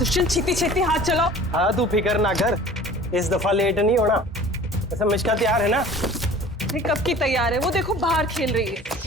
दुष्यंत छेती छेती हाथ चलाओ। हाँ तू फिक्र ना कर, इस दफा लेट नहीं होना। ऐसा मिष्का तैयार है ना? अरे कब की तैयार है, वो देखो बाहर खेल रही है।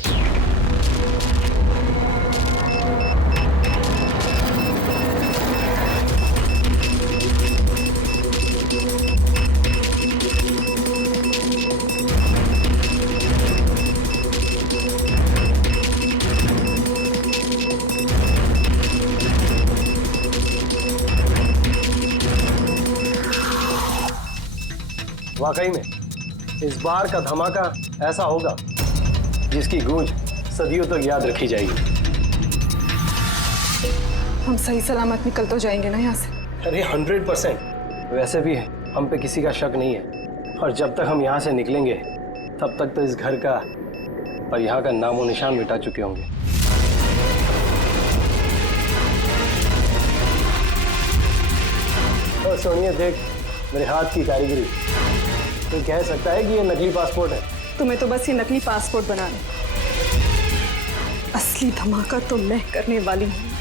वाकई में इस बार का धमाका ऐसा होगा जिसकी गूंज सदियों तक याद रखी जाएगी। हम सही सलामत निकल तो जाएंगे ना यहाँ से? अरे 100%। वैसे भी हम पे किसी का शक नहीं है, और जब तक हम यहाँ से निकलेंगे तब तक तो इस घर का और यहाँ का नामो निशान मिटा चुके होंगे। और सोनिया देख मेरे हाथ की कारीगरी, तो कह सकता है कि ये नकली पासपोर्ट है। तुम्हें तो बस ये नकली पासपोर्ट बनाना है, असली धमाका तो मैं करने वाली हूँ।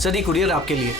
सर ये कुरियर आपके लिए।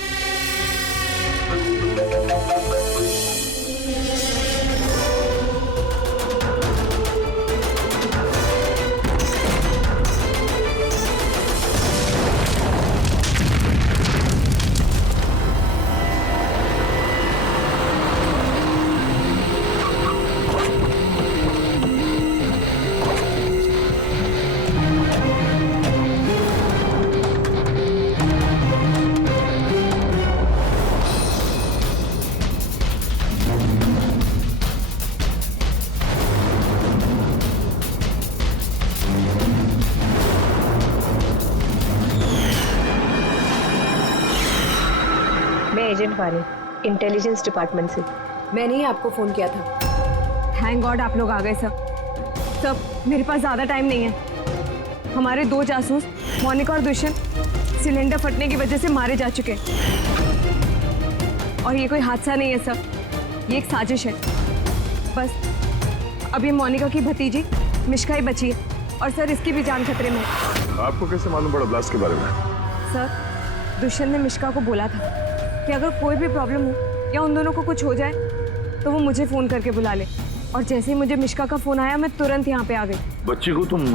एजेंट वाले इंटेलिजेंस डिपार्टमेंट से। मैंने ही आपको फोन किया था। थैंक गॉड आप लोग आ गए सब। मेरे पास ज्यादा टाइम नहीं है। हमारे 2 जासूस मोनिका और दुष्यंत सिलेंडर फटने की वजह से मारे जा चुके हैं, और ये कोई हादसा नहीं है सर, ये एक साजिश है। बस अब ये मोनिका की भतीजी मिष्का ही बची है, और सर इसकी भी जान खतरे में है। आपको कैसे मालूम पड़ा ब्लास्ट के बारे में? सर दुष्यंत ने मिष्का को बोला था कि अगर कोई भी प्रॉब्लम हो या उन दोनों को कुछ हो जाए तो वो मुझे फोन करके बुला ले, और जैसे ही मुझे मिष्का का फोन आया मैं तुरंत यहाँ पे आ गई। बच्ची को तुम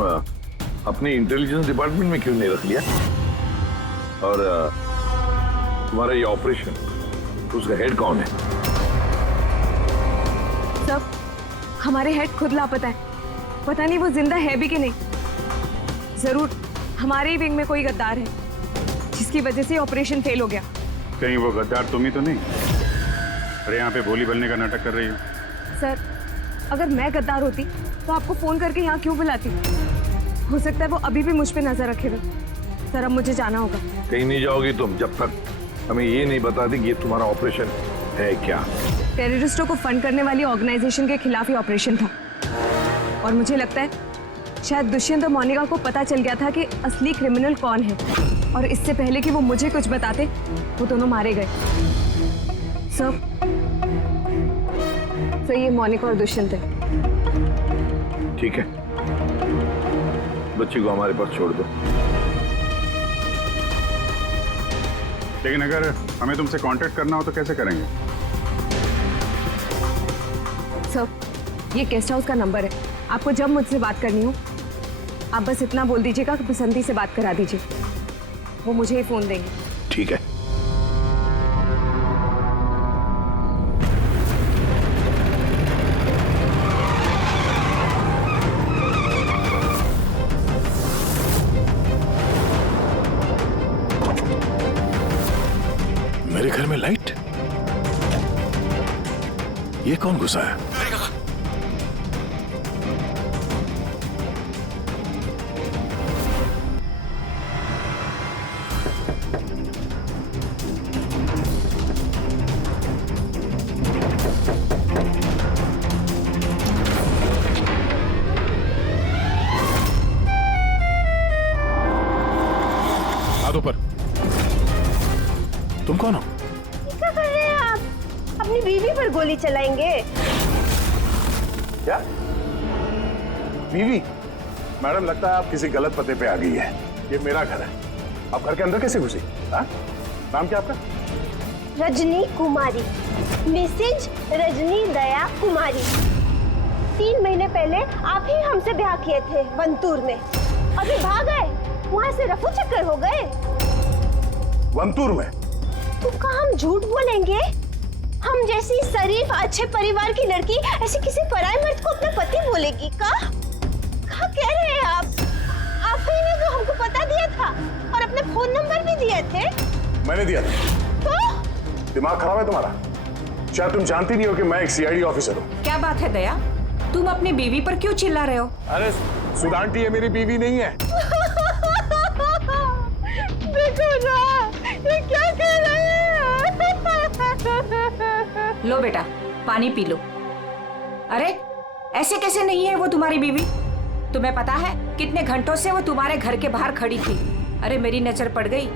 अपने इंटेलिजेंस डिपार्टमेंट में क्यों नहीं रख लिया? और तुम्हारा ये ऑपरेशन, उसका हेड कौन है? सब हमारे हेड खुद लापता है, पता नहीं वो जिंदा है भी कि नहीं। जरूर हमारे ही विंग में कोई गद्दार है जिसकी वजह से ऑपरेशन फेल हो गया। कहीं वो गद्दार तुम ही तो नहीं? अरे यहाँ पे बोली बनने का नाटक कर रही हो। सर अगर मैं गद्दार होती तो आपको फोन करके यहाँ क्यों बुलाती? हो सकता है वो अभी भी मुझ पे नजर रखे हुए। सर अब मुझे जाना होगा। कहीं नहीं जाओगी तुम जब तक हमें ये नहीं बता दी कि ये तुम्हारा ऑपरेशन है क्या। टेररिस्टों को फंड करने वाली ऑर्गेनाइजेशन के खिलाफ ही ऑपरेशन था, और मुझे लगता है शायद दुष्यंत और मोनिका को पता चल गया था कि असली क्रिमिनल कौन है, और इससे पहले कि वो मुझे कुछ बताते वो दोनों मारे गए। सर ये मोनिका और दुष्यंत है। ठीक है, बच्ची को हमारे पास छोड़ दो। लेकिन अगर हमें तुमसे कांटेक्ट करना हो तो कैसे करेंगे? सर ये गेस्ट हाउस का नंबर है, आपको जब मुझसे बात करनी हो आप बस इतना बोल दीजिएगा कि बसंती से बात करा दीजिए, वो मुझे ही फोन देंगे। ठीक है। मेरे घर में लाइट? ये कौन घुसा है? गाड़ी चलाएंगे। क्या बीवी? मैडम लगता है आप किसी गलत पते पे आ गई है। ये मेरा घर है, आप घर के अंदर कैसे घुसी? हाँ? नाम क्या आपका? रजनी कुमारी, मिसेज रजनी दया कुमारी। 3 महीने पहले आप ही हमसे ब्याह किए थे वंतूर में, अभी भाग गए, वहां से रफू चक्कर हो गए। वंतूर में? तो कहा हम झूठ बोलेंगे? हम जैसी शरीफ अच्छे परिवार की लड़की ऐसे किसी पराये मर्द को अपना पति बोलेगी का कह रहे हैं आप ही ने तो हमको पता दिया था और अपने फोन नंबर भी दिए थे। मैंने दिया था। तो दिमाग खराब है तुम्हारा? शायद तुम जानती नहीं हो कि मैं एक सीआईडी ऑफिसर हूँ। क्या बात है दया, तुम अपनी बीवी पर क्यों चिल्ला रहे हो? अरे सुधांटी ये मेरी बीवी नहीं है। देखो ना, ये क्या कह रहे हैं? लो बेटा पानी पी लो। अरे ऐसे कैसे नहीं है वो तुम्हारी बीवी? तुम्हें पता है कितने घंटों से वो तुम्हारे घर के बाहर खड़ी थी। अरे मेरी नजर पड़ गई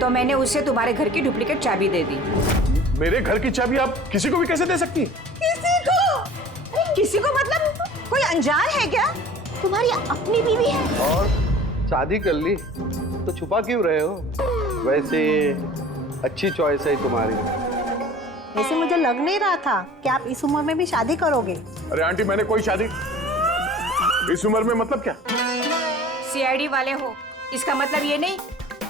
तो मैंने उसे तुम्हारे घर की डुप्लीकेट चाबी दे दी। मेरे घर की चाबी आप किसी को भी कैसे दे सकती? किसी को? किसी को मतलब कोई अनजान है क्या? तुम्हारी अपनी बीवी है। और शादी कर ली तो छुपा क्यों रहे हो? वैसे अच्छी चॉइस है तुम्हारी। वैसे मुझे लग नहीं रहा था कि आप इस उम्र में भी शादी करोगे। अरे आंटी मैंने कोई शादी इस उम्र में मतलब क्या? सीआईडी वाले हो, इसका मतलब ये नहीं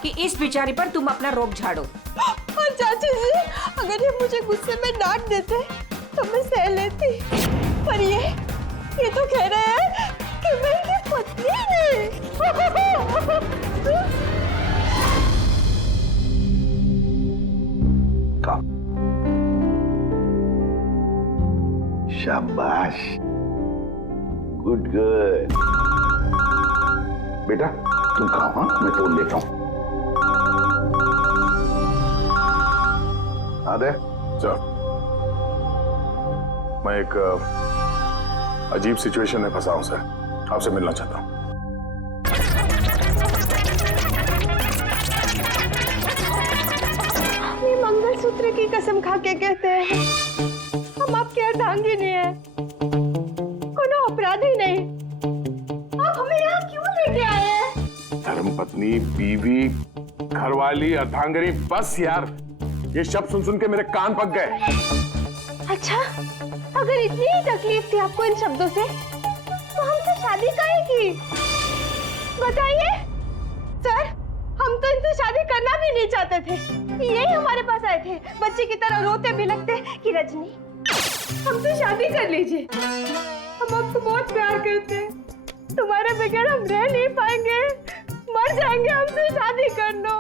कि इस बिचारी पर तुम अपना रोब झाड़ो। और चाची जी, अगर ये मुझे गुस्से में डांट देते तो मैं सह लेती, पर ये तो कह रहे हैं कि मैं इनकी पत्नी नहीं। शाबाश, गुड गर्ल। बेटा तुम कहाँ? हाँ मैं फोन लेता हूँ। आदे चल, मैं एक अजीब सिचुएशन में फंसा हूं सर, आपसे मिलना चाहता हूं। ये मंगलसूत्र की कसम खा के कहते हैं हम आपके अर्धांगी नहीं है, कोनो अपराधी नहीं। आप हमें यहाँ क्यों लेके आए हैं? धर्मपत्नी, बीवी, घरवाली, अर्धांगिनी, बस यार ये शब्द सुन सुन के मेरे कान पक गए। अच्छा, अगर इतनी ही तकलीफ थी आपको इन शब्दों से, तो हमसे शादी काहे की? बताइए सर, हम तो इनसे शादी करना भी नहीं चाहते थे। यही हमारे पास आए थे बच्चे की तरह रोते बिलखते कि रजनी हमसे शादी कर लीजिए, हम आपको बहुत प्यार करते हैं, तुम्हारे बगैर हम रह नहीं पाएंगे, मर जाएंगे, हमसे शादी कर लो।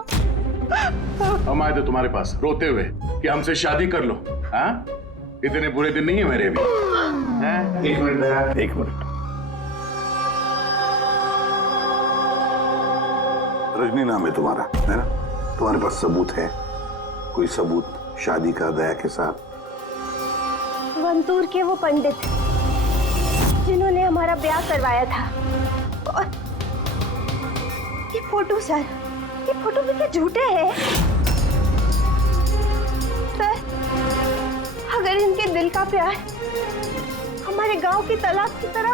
हम आए थे तुम्हारे पास रोते हुए कि हमसे शादी कर लो। हाँ, इतने बुरे दिन नहीं है मेरे भी। एक मिनट दया, एक मिनट। रजनी नाम है तुम्हारा, है ना? तुम्हारे पास सबूत है? कोई सबूत शादी का दया के साथ? वंतूर के वो पंडित जिन्होंने हमारा ब्याह करवाया था, और ये फोटो सर, ये फोटो भी क्या झूठे हैं? सर, अगर इनके दिल का प्यार हमारे गांव की तालाब की तरह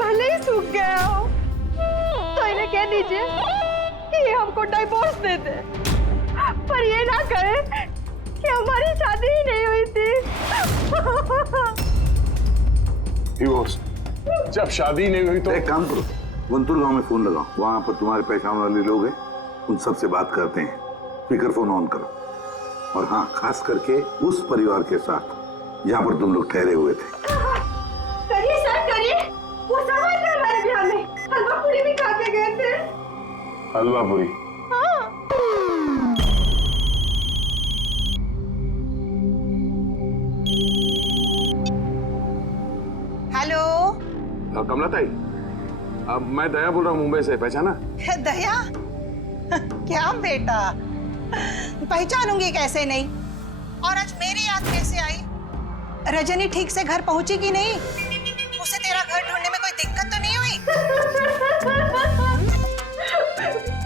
भले ही सूख गया हो, तो इन्हें कह दीजिए कि ये हमको डिवोर्स दे दे, पर ये ना कहे कि हमारी शादी ही नहीं हुई थी। डिवोर्स? जब शादी नहीं हुई तो एक काम करो, वंतूर गांव में फोन लगाओ, वहां पर तुम्हारे पहचान वाले लोग हैं, उन सबसे बात करते हैं। स्पीकर फोन ऑन करो, और हाँ, खास करके उस परिवार के साथ जहाँ पर तुम लोग ठहरे हुए थे। करिए सर, करिए। वो सब आए थे हमारे ब्याह में, हलवा पूरी भी खा के गए थे। हलवा पूरी? हाँ। हेलो कमला ताई, अब मैं दया बोल रहा हूँ मुंबई से, पहचाना? दया? क्या बेटा, पहचानूंगी कैसे नहीं? और आज मेरी याद कैसे आई? रजनी ठीक से घर पहुंची कि नहीं? उसे तेरा घर ढूंढने में कोई दिक्कत तो नहीं हुई?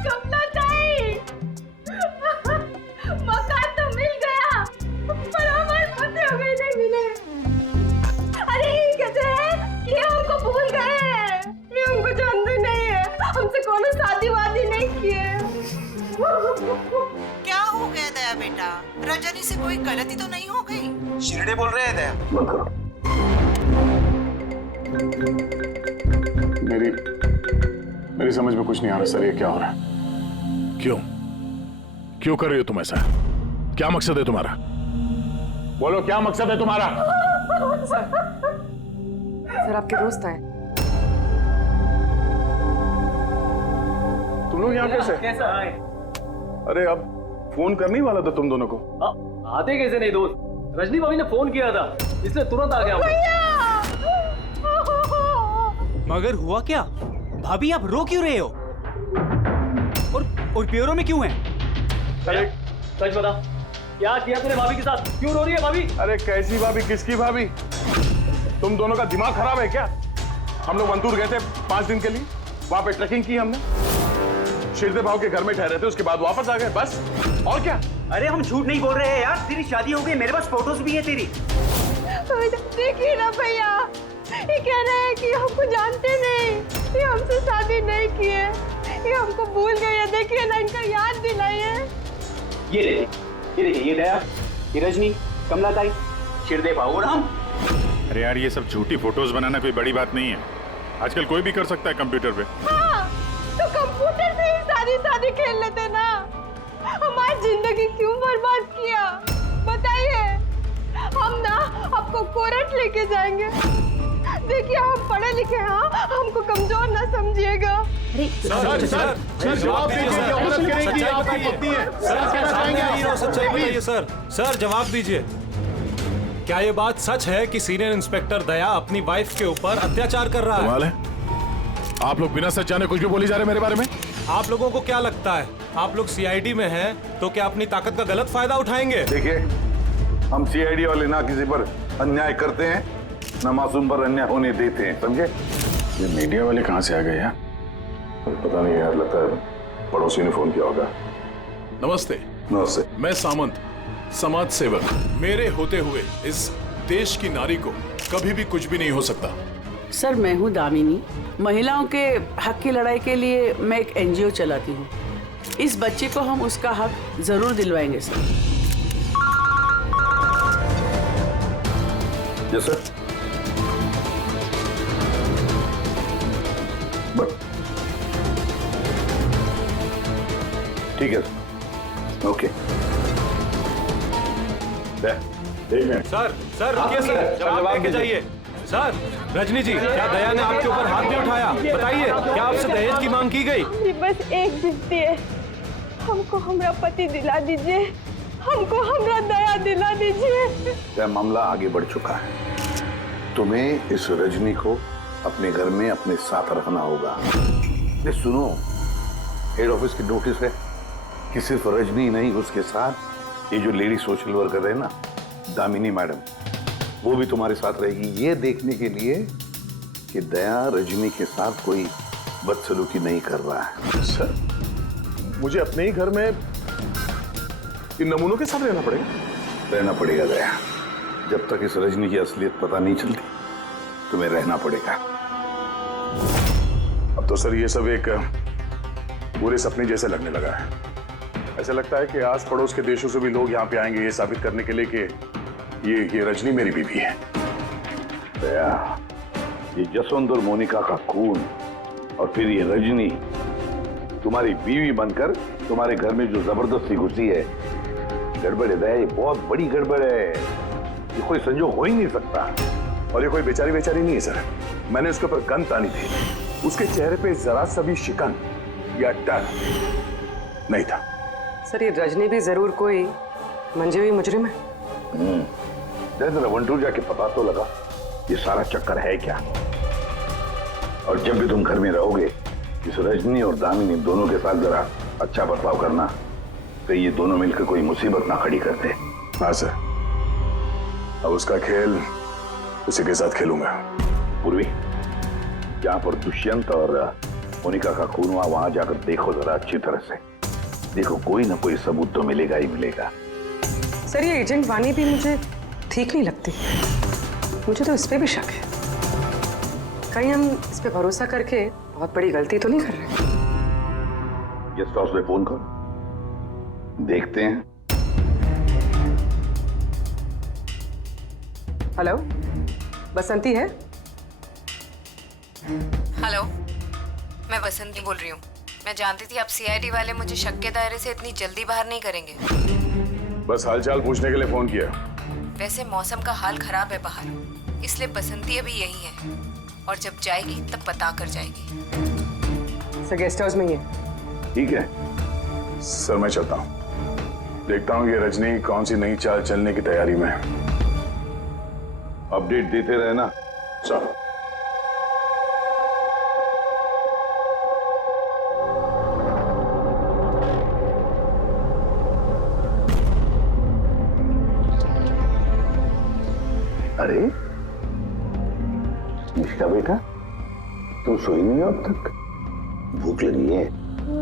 कमला ताई, मकान तो मिल गया, पर हमारे पति हो गए नहीं मिले। से कोई गलती तो नहीं हो गई? शिरडे बोल रहे हैं दया। बंद करो। मेरी समझ में कुछ नहीं आ रहा सर, ये क्या हो रहा है? क्यों क्यों कर रही हो तुम ऐसा? क्या मकसद है तुम्हारा? बोलो, क्या मकसद है तुम्हारा? सर आपके दोस्त आए। तुम लोग यहाँ कैसे? कैसा आए? अरे अब फोन करने ही वाला था तुम दोनों को। आते कैसे नहीं दोस्त? रजनी भाभी ने फोन किया था, इसलिए तुरंत आ गया। मगर हुआ क्या? भाभी आप रो क्यों रहे हो? और प्योरो में क्यों हैं? अरे सच बता, क्या किया तूने भाभी के साथ? क्यों रो रही है भाभी? अरे कैसी भाभी, किसकी भाभी? तुम दोनों का दिमाग खराब है क्या? हम लोग वंतूर गए थे 5 दिन के लिए, वहां पे ट्रैकिंग की हमने, शिरदे भाव के घर में ठहरे थे, उसके बाद वापस आ गए, बस। और क्या? अरे हम झूठ नहीं बोल रहे हैं यार, तेरी शादी हो गई, मेरे पास फोटोज भी है तेरी। देखिए ना भैया, ये कह रहे हैं कि हमको जानते नहीं, ये हमसे शादी नहीं किए, ये हमको भूल गए हैं। देखिए ना, इनका याद दिलाइए। ये देखिए, ये दया, ये रजनी, कमला ताई, शिरदे भाऊ और हम। अरे यार, ये सब झूठी फोटोज बनाना कोई बड़ी बात नहीं है, आजकल कोई भी कर सकता है कंप्यूटर पे। हाँ, तो कंप्यूटर से ही शादी खेल लेते ना। हमारी जिंदगी क्यों बर्बाद किया बताइए? हम ना आपको कोर्ट लेके जाएंगे। देखिए हम पढ़े लिखे हैं, हमको कमजोर ना समझिएगा। सर जवाब दीजिए, औरत करेगी आपकी पत्नी है। सच्चाई बताइए सर। सर जवाब दीजिए, क्या ये बात सच है कि सीनियर इंस्पेक्टर दया अपनी वाइफ के ऊपर अत्याचार कर रहा है? कमाल है, आप लोग बिना सच जाने कुछ भी बोली जा रहे हैं मेरे बारे में। आप लोगों को क्या लगता है, आप लोग सीआईडी में हैं तो क्या अपनी ताकत का गलत फायदा उठाएंगे? देखिए, हम सीआईडी वाले ना किसी पर अन्याय करते हैं, ना मासूम पर अन्याय होने देते हैं, समझे? ये मीडिया वाले कहाँ से आ गए यार? पता नहीं यार, लगता है पड़ोसी ने फोन किया होगा। नमस्ते। नमस्ते। मैं सामंत, समाज सेवक। मेरे होते हुए इस देश की नारी को कभी भी कुछ भी नहीं हो सकता। सर मैं हूँ दामिनी, महिलाओं के हक की लड़ाई के लिए मैं एक एनजीओ चलाती हूँ। इस बच्चे को हम उसका हक जरूर दिलवाएंगे सर। Yes sir. ठीक है सर, ओके। सर रुकिए सर, जवाब देके जाइए। सर रजनी जी, क्या दया ने आपके ऊपर हाथ नहीं उठाया? बताइए, क्या आपसे दहेज की मांग की गई? बस एक विनती है, हमको हमरा पति दिला दीजिए, हमको हमरा दया दिला दीजिए। यह मामला आगे बढ़ चुका है, तुम्हें इस रजनी को अपने घर में अपने साथ रखना होगा। ये सुनो, हेड ऑफिस की नोटिस है कि सिर्फ रजनी नहीं, उसके साथ ये जो लेडी सोशल वर्कर है ना, दामिनी मैडम, वो भी तुम्हारे साथ रहेगी, ये देखने के लिए कि दया रजनी के साथ कोई बदसलूकी नहीं कर रहा है। सर, मुझे अपने ही घर में इन नमूनों के साथ रहना पड़ेगा? रहना पड़ेगा दया, जब तक इस रजनी की असलियत पता नहीं चलती तुम्हें रहना पड़ेगा। अब तो सर ये सब एक पूरे सपने जैसे लगने लगा है। ऐसा लगता है कि आस पड़ोस के देशों से भी लोग यहाँ पे आएंगे ये साबित करने के लिए कि ये रजनी मेरी बीवी है। दया, ये जसवंत और मोनिका का खून और फिर ये रजनी तुम्हारी बीवी बनकर तुम्हारे घर में जो जबरदस्ती घुसी है, गड़बड़ है दया, ये बहुत बड़ी गड़बड़ है, ये कोई संजोग हो ही नहीं सकता। और ये कोई बेचारी नहीं है सर, मैंने उसके ऊपर गन तानी थी, उसके चेहरे पे जरा सा भी शिकन या डर नहीं था। सर ये रजनी भी जरूर कोई मंजे हुई मुजरिम है। जरा वंटूर जाके पता तो लगा ये सारा चक्कर है क्या। और जब भी तुम घर में रहोगे, इस रजनी और दामिनी दोनों के साथ जरा अच्छा बर्ताव करना, तो ये दोनों मिलकर कोई मुसीबत ना खड़ी करते। हाँ सर, अब उसका खेल उसी के साथ खेलूंगा। पूर्वी, जहाँ पर दुष्यंत और मोनिका का खून हुआ, वहां जाकर देखो जरा अच्छी तरह से, देखो कोई ना कोई सबूत तो मिलेगा ही मिलेगा। सर ये एजेंट वानी भी मुझे ठीक नहीं लगती, मुझे तो इस पे भी शक है। कहीं हम इस पे भरोसा करके बहुत बड़ी गलती तो नहीं कर रहे? गेस्ट हाउस में फोन करो, देखते हैं हेलो, बसंती है? हेलो, मैं बसंती बोल रही हूँ। मैं जानती थी आप सीआईडी वाले मुझे शक के दायरे से इतनी जल्दी बाहर नहीं करेंगे। बस हालचाल पूछने के लिए फोन किया। वैसे मौसम का हाल खराब है बाहर, इसलिए बसंती अभी यही है और जब जाएगी तब बता कर जाएगी। सर गेस्ट हाउस में ही है। ठीक है सर, मैं चलता हूँ। देखता हूँ ये रजनी कौन सी नई चाल चलने की तैयारी में है। अपडेट देते रहना। चलो। अरे निष्का बेटा, तुम सोई नहीं हो अब तक? भूख लगी है?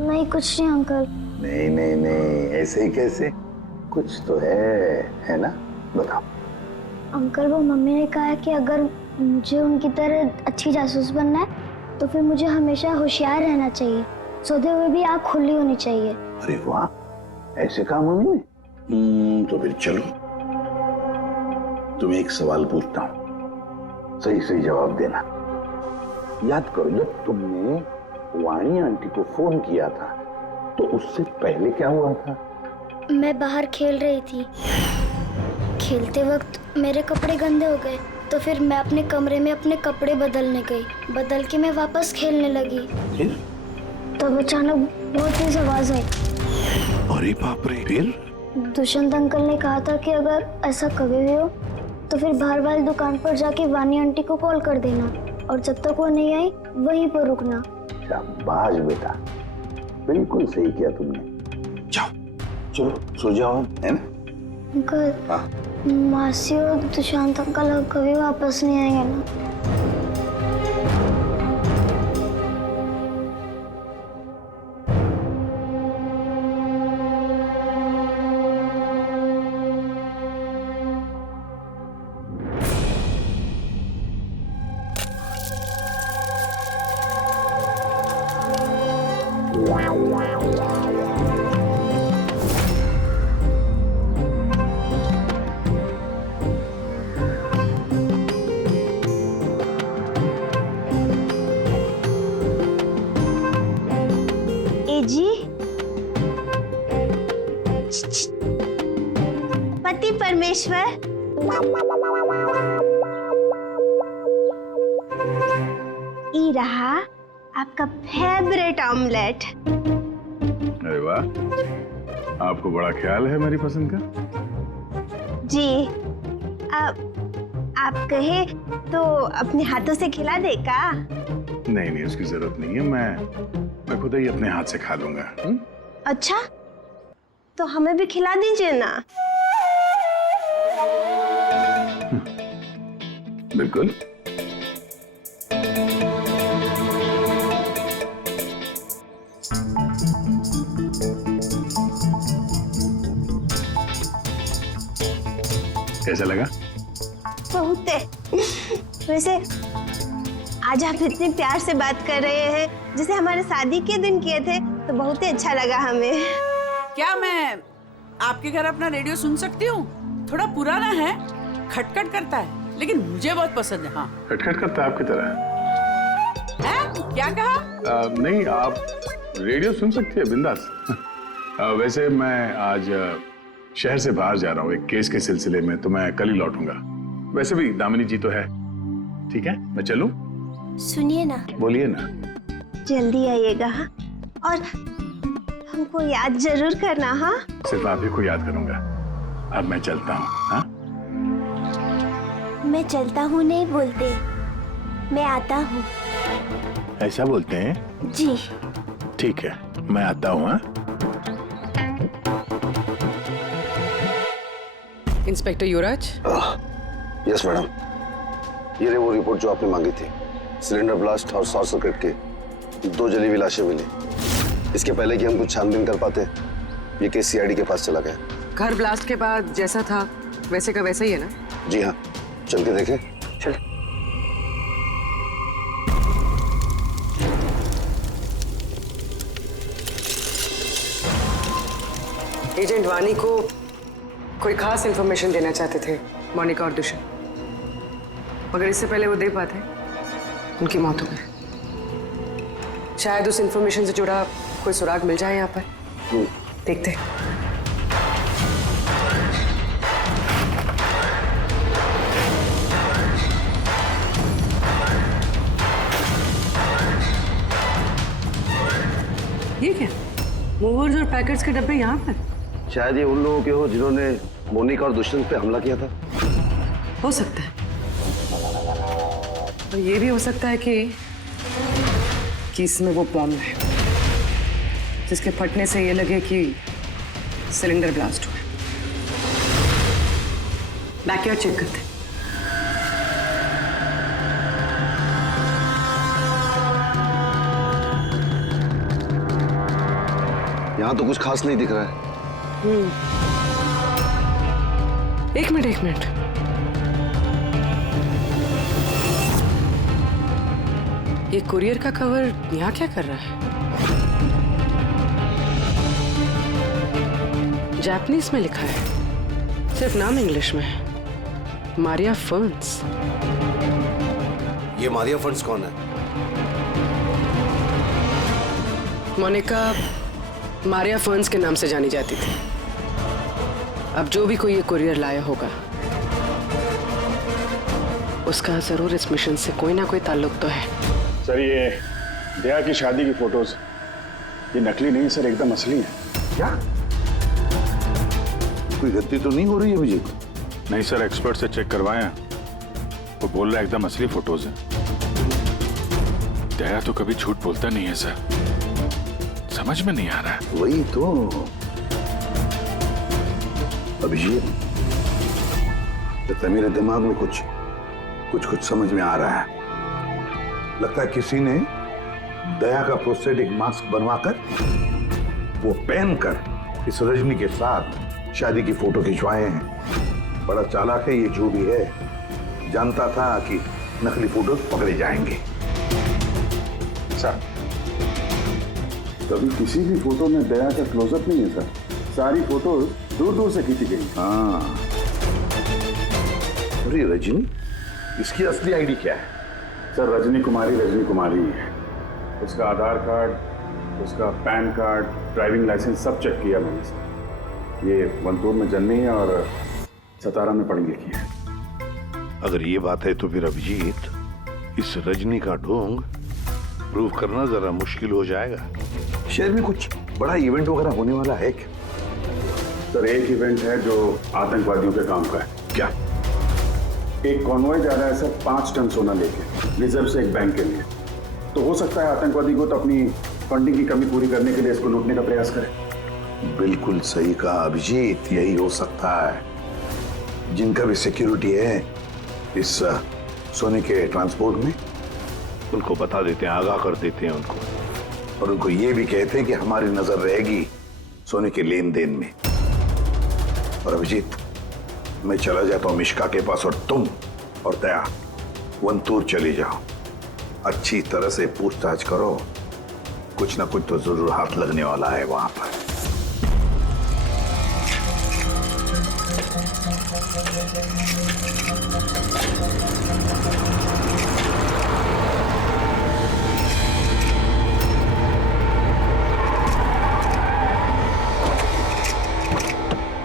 नहीं कुछ नहीं अंकल। नहीं नहीं नहीं, ऐसे ही कैसे? कुछ तो है ना? बताओ। अंकल वो मम्मी ने कहा है कि अगर मुझे उनकी तरह अच्छी जासूस बनना है तो फिर मुझे हमेशा होशियार रहना चाहिए, सोते हुए भी आँख खुली होनी चाहिए। अरे वाह, ऐसे काम मम्मी ने? तो फिर चलो, तुम्हें एक सवाल पूछता हूँ, सही सही जवाब देना। याद करो, जब तुमने वाणी आंटी को फोन किया था तो उससे पहले क्या हुआ था? मैं बाहर खेल रही थी, खेलते वक्त मेरे कपड़े गंदे हो गए तो फिर मैं अपने कमरे में अपने कपड़े बदलने गई, बदल के मैं वापस खेलने लगी। फिर? तब अचानक बहुत तेज आवाज आई। अरे बाप रे, फिर? दुष्यंत अंकल ने कहा था कि अगर ऐसा कभी भी हो तो फिर बाहर वाली दुकान पर जाके वानी आंटी को कॉल कर देना और जब तक वो नहीं आई वहीं पर रुकना। शाबाश बेटा, बिल्कुल सही किया तुमने। जाओ, चलो सो जाओ, है ना? अंकल, हाँ? मासी और दुष्यंत अंकल कभी वापस नहीं आएंगे ना? जी पति परमेश्वर, ई रहा आपका फेवरेट ऑमलेट। अरे वाह, आपको बड़ा ख्याल है मेरी पसंद का। जी, आप कहे तो अपने हाथों से खिला दे का? नहीं नहीं, उसकी जरूरत नहीं है, मैं खुद ही अपने हाथ से खा लूंगा। अच्छा, तो हमें भी खिला दीजिए ना। बिल्कुल। कैसा लगा? बहुत है। वैसे आज आप इतने प्यार से बात कर रहे हैं जैसे हमारे शादी के दिन किए थे, तो बहुत ही अच्छा लगा हमें। क्या मैं आपके घर अपना रेडियो सुन सकती हूँ? थोड़ा पुराना है, खटखट करता है, लेकिन मुझे बहुत पसंद है। हाँ, खटखट करता है आपकी तरह। है? क्या कहा? नहीं, आप रेडियो सुन सकती है बिंदास। वैसे मैं आज शहर से बाहर जा रहा हूँ एक केस के सिलसिले में, तो मैं कल ही लौटूंगा। वैसे भी दामिनी जी तो है। ठीक है, मैं चलूं? सुनिए ना। बोलिए ना। जल्दी आइएगा और हमको याद जरूर करना। हाँ, सिर्फ आप ही को याद करूंगा। अब मैं चलता हूँ। हाँ, मैं चलता हूँ नहीं बोलते, मैं आता हूँ। ऐसा बोलते हैं? जी। ठीक है, मैं आता हूँ। हाँ? इंस्पेक्टर युवराज। यस मैडम, ये रही वो रिपोर्ट जो आपने मांगी थी। सिलेंडर ब्लास्ट और शॉर्ट सर्किट की 2 जली हुई लाशें मिली। इसके पहले कि हम कुछ छानबीन कर पाते, ये केस सीआईडी के पास चला गया। घर ब्लास्ट के बाद जैसा था वैसे का वैसा ही है ना? जी हाँ, चल के देखें। चल। एजेंट वानी को कोई खास इंफॉर्मेशन देना चाहते थे मोनिका और दुष्यंत। मगर इससे पहले वो दे पाते उनकी मौत हो गई। शायद उस इंफॉर्मेशन से जुड़ा कोई सुराग मिल जाए यहाँ पर। देखते हैं। ये क्या? मूवर्स और पैकेट्स के डब्बे यहाँ पर? शायद ये उन लोगों के हो जिन्होंने मोनिका और दुष्यंत पे हमला किया था। हो सकता है। और ये भी हो सकता है कि इसमें वो बॉम्ब है जिसके फटने से ये लगे कि सिलेंडर ब्लास्ट हुआ। बैकयार्ड चेक करते हैं। यहाँ तो कुछ खास नहीं दिख रहा है। एक मिनट। ये कुरियर का कवर यहाँ क्या कर रहा है? जापानीज में लिखा है, सिर्फ नाम इंग्लिश में है, मारिया फर्न्स। ये मारिया फर्न्स कौन है? मोनिका मारिया फर्न्स के नाम से जानी जाती थी। अब जो भी कोई ये कुरियर लाया होगा उसका जरूर इस मिशन से कोई ना कोई ताल्लुक तो है। सर ये दया की शादी की फोटोज ये नकली नहीं सर, एकदम असली है। क्या? कोई गलती तो नहीं हो रही है अभिजीत? नहीं सर, एक्सपर्ट से चेक करवाया, वो बोल रहा है एकदम असली फोटोज है। दया तो कभी झूठ बोलता नहीं है सर, समझ में नहीं आ रहा है। वही तो अभिजीत, लगता है मेरे दिमाग में कुछ समझ में आ रहा है। लगता है किसी ने दया का प्रोस्थेटिक मास्क बनवाकर वो पहनकर इस रजनी के साथ शादी की फोटो खिंचवाए हैं। बड़ा चालाक है ये जो भी है, जानता था कि नकली फोटो पकड़े जाएंगे। सर कभी किसी भी फोटो में दया का क्लोजअप नहीं है सर, सारी फोटोज दूर से खींची गई। हाँ, अरे रजनी, इसकी असली आईडी क्या है? सर रजनी कुमारी है। उसका आधार कार्ड, उसका पैन कार्ड, ड्राइविंग लाइसेंस सब चेक किया मैंने सर। ये वंतूर में जन्मी है और सतारा में पढ़ी लिखी है। अगर ये बात है तो फिर अभिजीत, इस रजनी का ढोंग प्रूव करना जरा मुश्किल हो जाएगा। शहर में कुछ बड़ा इवेंट वगैरह होने वाला है क्या? सर एक इवेंट है जो आतंकवादियों के काम का है। क्या? एक कॉन्वॉय जा रहा है सर 5 टन सोना लेके रिजर्व से एक बैंक के लिए। तो हो सकता है आतंकवादी को तो अपनी फंडिंग की कमी पूरी करने के लिए इसको लूटने का प्रयास करें। बिल्कुल सही कहा अभिजीत, यही हो सकता है। जिनका भी सिक्योरिटी है इस सोने के ट्रांसपोर्ट में, उनको बता देते हैं, आगाह कर देते हैं उनको, और उनको ये भी कहते हैं कि हमारी नजर रहेगी सोने के लेन देन में। और अभिजीत, मैं चला जाता हूं मिश्का के पास और तुम और दया वंतूर चले जाओ। अच्छी तरह से पूछताछ करो, कुछ ना कुछ तो जरूर हाथ लगने वाला है वहां पर।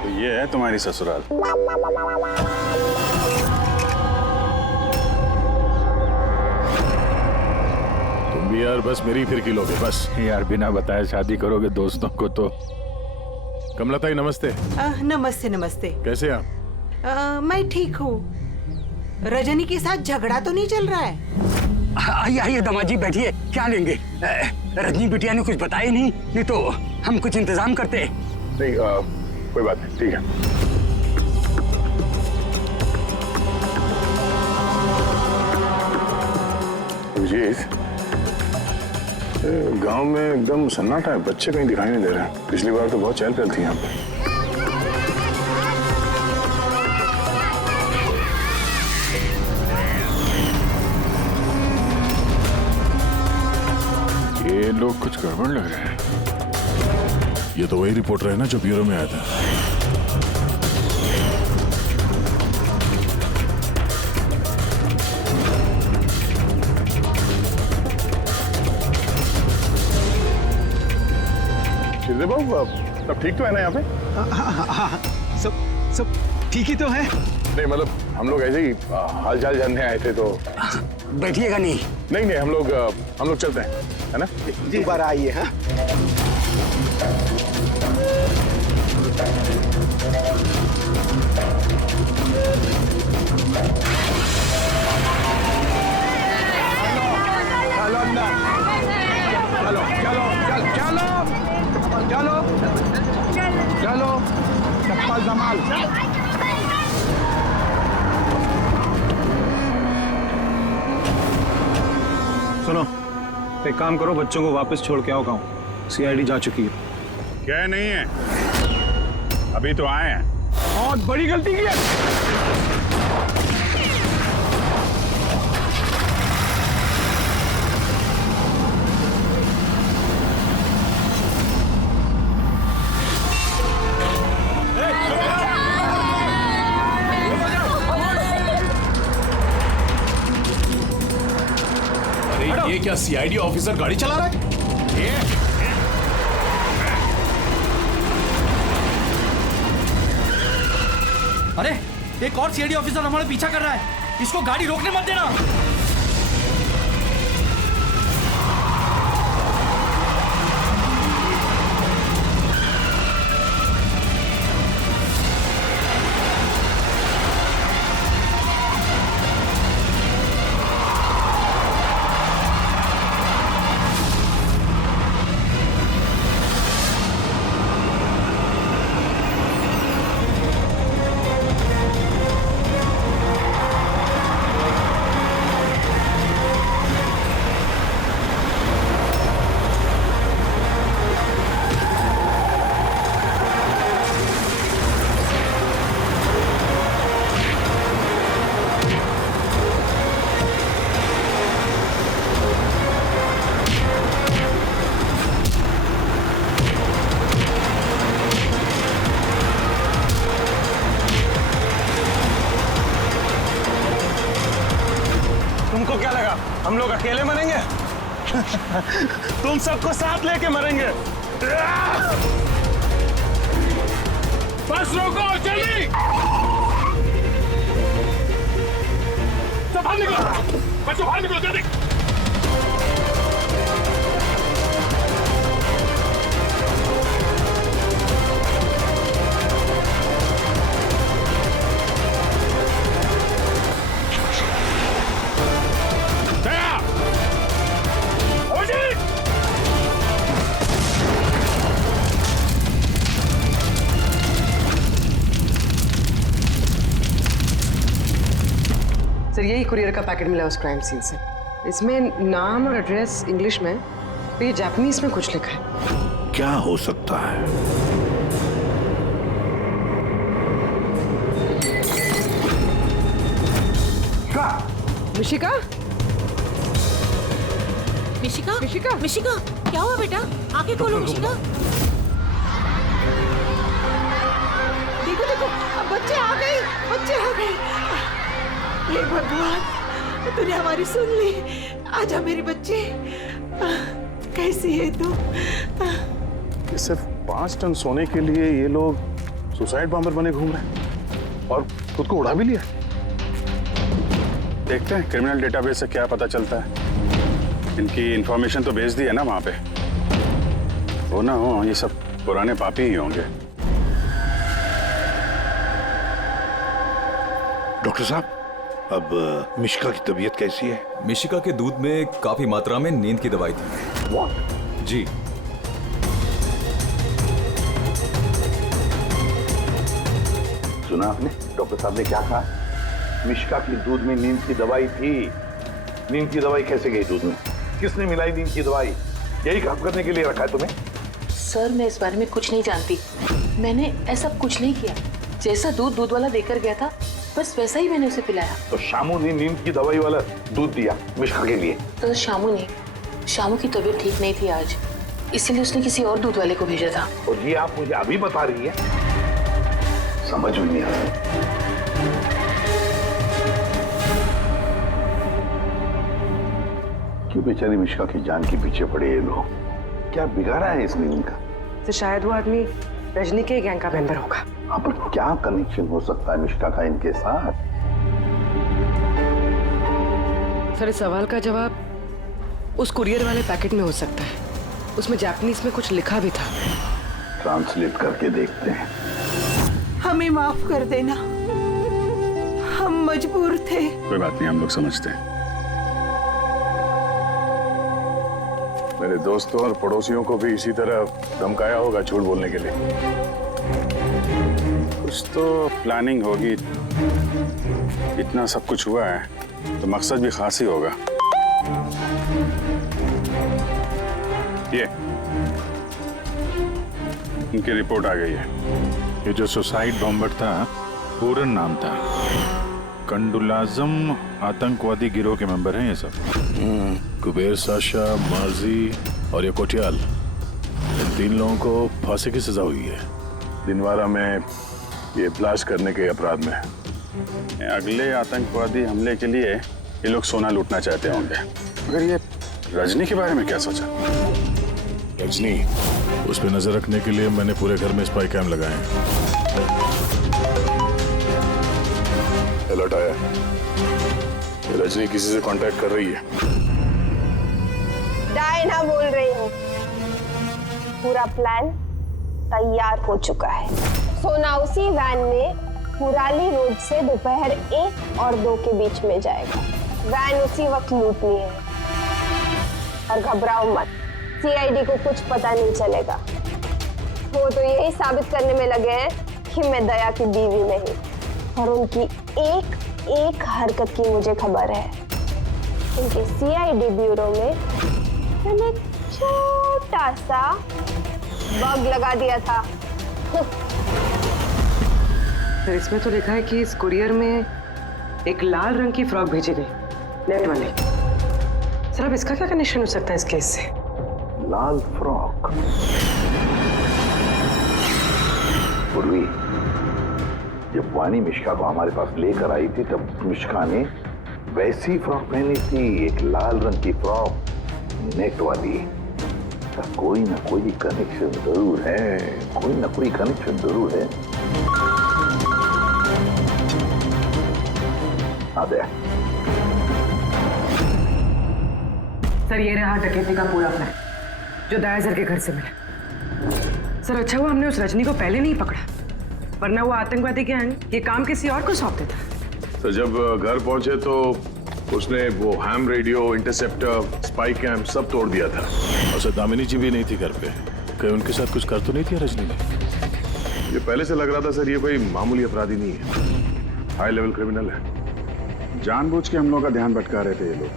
तो ये है तुम्हारी ससुराल। तुम भी यार बस मेरी फिर किलोगे बस। यार बिना बताए शादी करोगे दोस्तों को तो। कमलताई नमस्ते। नमस्ते नमस्ते। कैसे आप? मैं ठीक हूँ। रजनी के साथ झगड़ा तो नहीं चल रहा है? आइए दामाद जी बैठिए, क्या लेंगे? रजनी बिटिया ने कुछ बताया नहीं तो हम कुछ इंतजाम करते। नहीं कोई बात नहीं, ठीक है। गांव में एकदम सन्नाटा है, बच्चे कहीं दिखाई नहीं दे रहे हैं। पिछली बार तो बहुत चहल पहल थी यहाँ पे। ये लोग कुछ गड़बड़ लग रहे हैं। ये तो वही रिपोर्टर है ना जो ब्यूरो में आया था। शिरदे बाबू सब ठीक तो है ना यहाँ पे? हाँ, सब ठीक ही तो है। नहीं मतलब हम लोग ऐसे ही हाल चाल जानने आए थे तो। बैठिएगा नहीं? नहीं हम लोग चलते हैं, है ना? दोबारा आइए। हाँ चलो चप्पल संभाल। सुनो, एक काम करो, बच्चों को वापस छोड़ के आओ गाँव। सीआईडी जा चुकी है। क्या नहीं है, अभी तो आए हैं। बहुत बड़ी गलती की है। ये क्या सीआईडी ऑफिसर गाड़ी चला रहा है? अरे एक और सीआईडी ऑफिसर हमारा पीछा कर रहा है, इसको गाड़ी रोकने मत देना। तुमको क्या लगा हम लोग अकेले मरेंगे? तुम सबको साथ लेके मरेंगे। बस रोको, जल्दी सब बाहर निकलो, बच्चों बाहर निकलो जल्दी। सर यही कुरियर का पैकेट मिला उस क्राइम सीन से। इसमें नाम और एड्रेस इंग्लिश में, तो ये जापानीज में कुछ लिखा है। क्या हो सकता है? मिशिका? मिशिका? मिशिका? मिशिका? क्या हुआ बेटा? आंखें खोलो मिशिका। देखो देखो, अब बच्चे आ गए, बच्चे आ गए। हे भगवान, तूने हमारी सुन ली। आजा मेरे बच्चे, कैसी है तू? सिर्फ 5 टन सोने के लिए ये लोग सुसाइड बॉम्बर बने घूम रहे हैं और खुद को उड़ा भी लिया। देखते हैं क्रिमिनल डेटाबेस से क्या पता चलता है। इनकी इंफॉर्मेशन तो भेज दी है ना वहां पे। वो ना हो ये सब पुराने पापी ही होंगे। डॉक्टर साहब, अब मिशिका की तबीयत कैसी है? मिशिका के दूध में काफी मात्रा में नींद की दवाई थी। What? जी। सुना आपने डॉक्टर साहब ने क्या कहा? मिशिका की दूध में नींद की दवाई थी। नींद की दवाई कैसे गई दूध में? किसने मिलाई नींद की दवाई? यही काम करने के लिए रखा है तुम्हें? सर मैं इस बारे में कुछ नहीं जानती। मैंने ऐसा कुछ नहीं किया। जैसा दूध वाला देकर गया था बस वैसा ही मैंने उसे पिलाया। तो शामू ने नींद की दवाई वाला दूध दिया मिशिका के लिए? तो शामू की तबीयत ठीक नहीं थी आज, इसलिए उसने किसी और दूध वाले को भेजा था। और ये आप मुझे अभी बता रही है? समझ में नहीं आ रहा। क्यों बेचारी मिशिका की जान के पीछे पड़े ये लोग? क्या बिगाड़ा है इसने उनका? तो शायद वो आदमी रजनी के गैंग का मेंबर होगा। हाँ, पर क्या कनेक्शन हो सकता है मिश्का का इनके साथ? सर, इस सवाल का जवाब उस कुरियर वाले पैकेट में हो सकता है। उसमें जापानीज में कुछ लिखा भी था। ट्रांसलेट करके देखते हैं। हमें माफ कर देना, हम मजबूर थे। कोई बात नहीं, हम लोग समझते हैं। मेरे दोस्तों और पड़ोसियों को भी इसी तरह धमकाया होगा झूठ बोलने के लिए। कुछ तो प्लानिंग होगी। इतना सब कुछ हुआ है तो मकसद भी खास ही होगा। ये उनकी रिपोर्ट आ गई है। ये जो सुसाइड बॉम्बर था, पूरा नाम था कंडुलाजम आतंकवादी गिरोह के मेंबर हैं ये सब। कुबेर साशा, माजी और ये कोटियाल, इन 3 लोगों को फांसी की सजा हुई है दिनवारा में ये ब्लास्ट करने के अपराध में। अगले आतंकवादी हमले के लिए ये लोग सोना लूटना चाहते होंगे। मगर ये रजनी के बारे में क्या सोचा? रजनी, उस पर नजर रखने के लिए मैंने पूरे घर में स्पाई कैम लगाए हैं। अलर्ट आया, ये रजनी किसी से कांटेक्ट कर रही है। डायना बोल रही हूँ। पूरा प्लान तैयार हो चुका है। सोना उसी वैन में मुराली रोड से दोपहर 1 और 2 के बीच में जाएगा। वैन उसी वक्त लूटनी है। और घबराओ मत, सीआईडी को कुछ पता नहीं चलेगा। वो तो यही साबित करने में लगे हैं कि मैं दया की बीवी नहीं। और उनकी एक हरकत की मुझे खबर है। उनके सीआईडी ब्यूरो में मैंने छोटा सा बग लगा दिया था। सर, इसमें तो लिखा है कि इस कुरियर में एक लाल रंग की फ्रॉक भेजी गई, नेट वाली। सर, अब इसका क्या कनेक्शन हो सकता है इस केस से? लाल फ्रॉक? पूर्वी, जब वानी मिश्का को हमारे पास लेकर आई थी तब मिश्का ने वैसी फ्रॉक पहनी थी, एक लाल रंग की फ्रॉक, नेट वाली। कोई ना कोई कनेक्शन जरूर है, कोई ना कोई कनेक्शन जरूर है। सर, ये रहा डकैती का पूरा प्लान जो दया सर के घर से मिला। सर, अच्छा हुआ हमने उस रजनी को पहले नहीं पकड़ा, वरना वो आतंकवादी गैंग ये काम किसी और को सौंप देता। तो जब घर पहुंचे तो उसने वो ham radio, interceptor, spy camp सब तोड़ दिया था। और दामिनी जी भी नहीं थी घर पे। कहीं उनके साथ कुछ कर तो नहीं थी रजनी ने? ये पहले से लग रहा था सर, ये कोई मामूली अपराधी नहीं है, हाई लेवल क्रिमिनल है। जानबूझ के हम लोग का ध्यान भटका रहे थे ये लोग,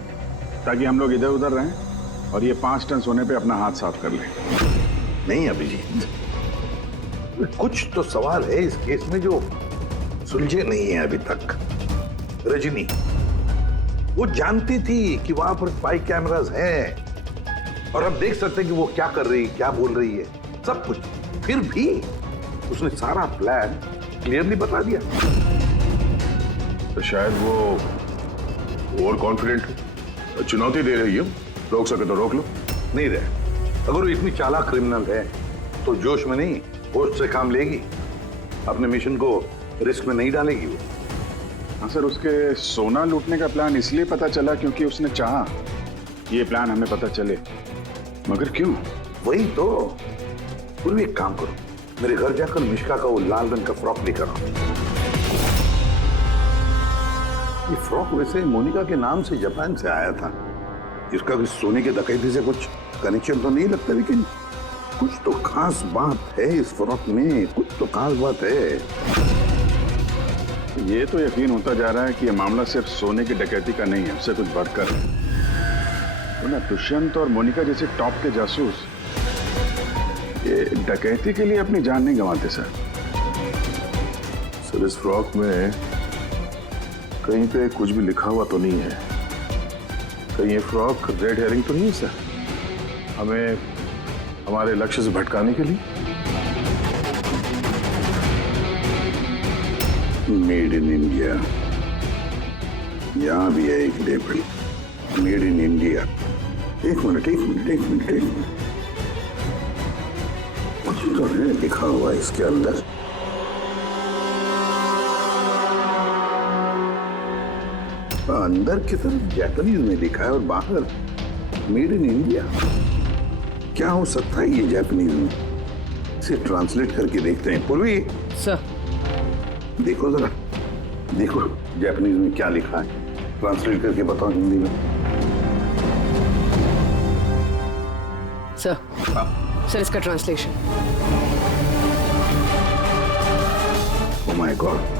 ताकि हम लोग इधर उधर रहें और ये 5 टन सोने पे अपना हाथ साफ कर लें। नहीं अभिजीत, कुछ तो सवाल है इस केस में जो सुलझे नहीं है अभी तक। रजनी वो जानती थी कि वहां पर स्पाई कैमरास हैं और हम देख सकते हैं कि वो क्या कर रही है, क्या बोल रही है, सब कुछ। फिर भी उसने सारा प्लान क्लियरली बता दिया। तो शायद वो ओवर कॉन्फिडेंट है, चुनौती दे रही है। रोक सके तो रोक लो। नहीं रहे, अगर वो इतनी चालाक क्रिमिनल है तो जोश में नहीं, होश से काम लेगी। अपने मिशन को रिस्क में नहीं डालेगी वो। हाँ सर, उसके सोना लूटने का प्लान इसलिए पता चला क्योंकि उसने चाहा ये प्लान हमें पता चले। मगर क्यों? वही तो। पूर्वी एक काम करो, मेरे घर जाकर मिश्का का वो लाल रंग का फ्रॉक लेकर आओ। ये फ्रॉक वैसे मोनिका के नाम से जापान से आया था। इसका भी सोने के डकैती से कुछ कनेक्शन तो नहीं लगता, लेकिन कुछ तो खास बात है इस फ्रॉक में, कुछ तो खास बात है। ये तो यकीन होता जा रहा है कि ये मामला सिर्फ सोने की डकैती का नहीं है, उससे कुछ बढ़कर है। तो ना दुष्यंत और मोनिका जैसे टॉप के जासूस ये डकैती के लिए अपनी जान नहीं गंवाते सर। सर, इस फ्रॉक में कहीं पे कुछ भी लिखा हुआ तो नहीं है? कहीं ये फ्रॉक रेड हेरिंग तो नहीं है सर, हमें हमारे लक्ष्य से भटकाने के लिए? मेड इन इंडिया, यहां भी है एक लेबल, मेड इन इंडिया। एक मिनट। तो है लिखा हुआ इसके अंदर। अंदर की तरफ जापानीज में लिखा है और बाहर मेड इन इंडिया। क्या हो सकता है ये जापानीज में? इसे ट्रांसलेट करके देखते हैं। पूर्वी सर, देखो जरा, देखो जापानीज में क्या लिखा है, ट्रांसलेट करके बताओ हिंदी में। सर इसका ट्रांसलेशन। Oh my God.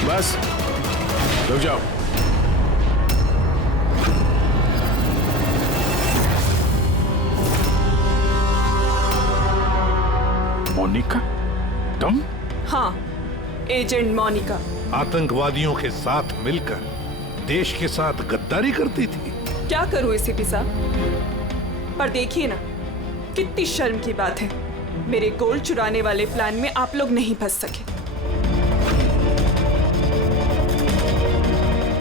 बस रुक जाओ। मोनिका, तुम? हाँ, एजेंट मोनिका। आतंकवादियों के साथ मिलकर देश के साथ गद्दारी करती थी। क्या करूं एसीपी साहब, पर देखिए ना, कितनी शर्म की बात है, मेरे गोल्ड चुराने वाले प्लान में आप लोग नहीं फंस सके।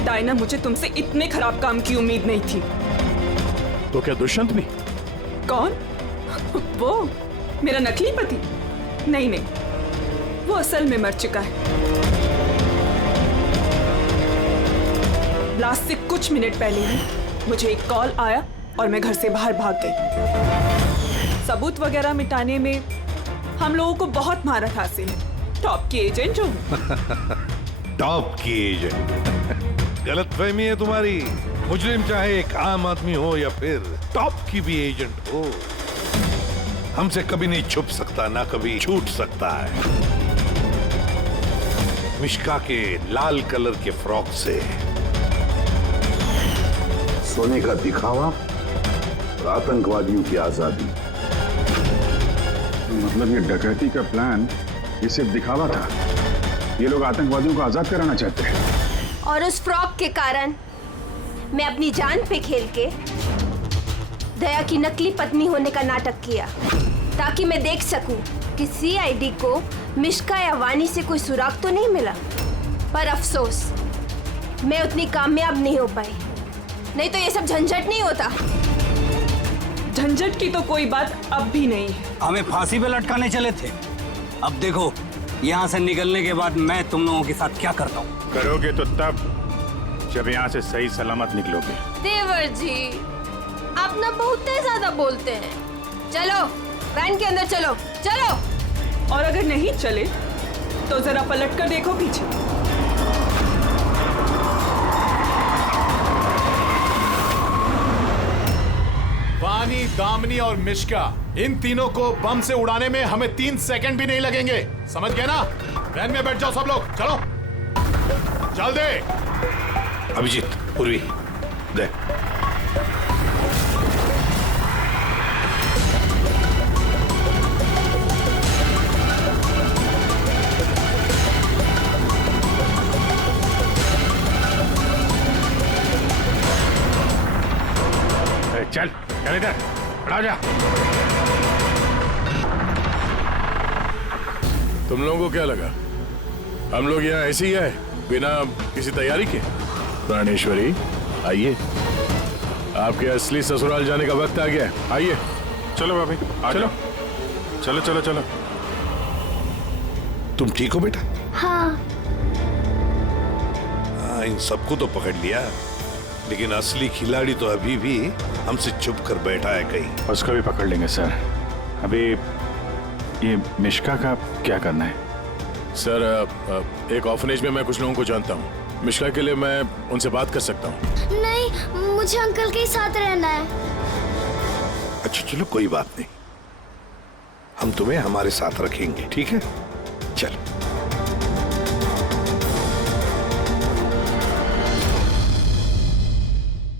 डायना, मुझे तुमसे इतने खराब काम की उम्मीद नहीं थी। तो क्या दुष्यंत नहीं? कौन? वो मेरा नकली पति? नहीं नहीं, वो असल में मर चुका है। ब्लास्ट से कुछ मिनट पहले ही मुझे एक कॉल आया और मैं घर से बाहर भाग गई। सबूत वगैरह मिटाने में हम लोगों को बहुत महारत हासिल है। टॉप की एजेंट हूँ। टॉप की एजेंट? गलतफहमी है तुम्हारी। मुजरिम चाहे एक आम आदमी हो या फिर टॉप की भी एजेंट हो, हमसे कभी नहीं छुप सकता, ना कभी छूट सकता है। मिश्का के लाल कलर के फ्रॉक से सोने का दिखावा और आतंकवादियों की आजादी। मतलब ये डकैती का प्लान ये सिर्फ दिखावा था? ये लोग आतंकवादियों को आजाद कराना चाहते हैं। और उस फ्रॉक के कारण मैं अपनी जान पे खेल के दया की नकली पत्नी होने का नाटक किया, ताकि मैं देख सकूं कि सीआईडी को मिश्का या वानी से कोई सुराग तो नहीं मिला। पर अफसोस, मैं उतनी कामयाब नहीं हो पाई, नहीं तो ये सब झंझट नहीं होता। झंझट की तो कोई बात अब भी नहीं है। हमें फांसी पे लटकाने चले थे, अब देखो यहाँ से निकलने के बाद मैं तुम लोगों के साथ क्या करता हूँ। करोगे तो तब जब यहाँ से सही सलामत निकलोगे। देवर जी, आप ना बहुत ज्यादा बोलते हैं। चलो वैन के अंदर चलो, चलो। और अगर नहीं चले तो जरा पलट कर देखो पीछे। वानी, दामिनी और मिश्का, इन तीनों को बम से उड़ाने में हमें 3 सेकंड भी नहीं लगेंगे। समझ गए ना? वैन में बैठ जाओ सब लोग, चलो जल्दी। अभिजीत, पूर्वी, दे। चल इधर, खड़ा जा। तुम लोगों को क्या लगा हम लोग यहाँ ऐसे ही आए बिना किसी तैयारी के? प्राणेश्वरी आइए, आपके असली ससुराल जाने का वक्त आ गया है। आइए। चलो भाभी, चलो चलो चलो चलो। तुम ठीक हो बेटा? हाँ। हाँ, इन सबको तो पकड़ लिया, लेकिन असली खिलाड़ी तो अभी भी हमसे छुप कर बैठा है कहीं। उसको भी पकड़ लेंगे सर। अभी ये मिश्का का क्या करना है? सर, एक ऑर्फनेज में मैं कुछ लोगों को जानता हूँ। मिश्का के लिए मैं उनसे बात कर सकता हूँ। नहीं, मुझे अंकल के साथ रहना है। अच्छा चलो, कोई बात नहीं, हम तुम्हें हमारे साथ रखेंगे, ठीक है? चलो।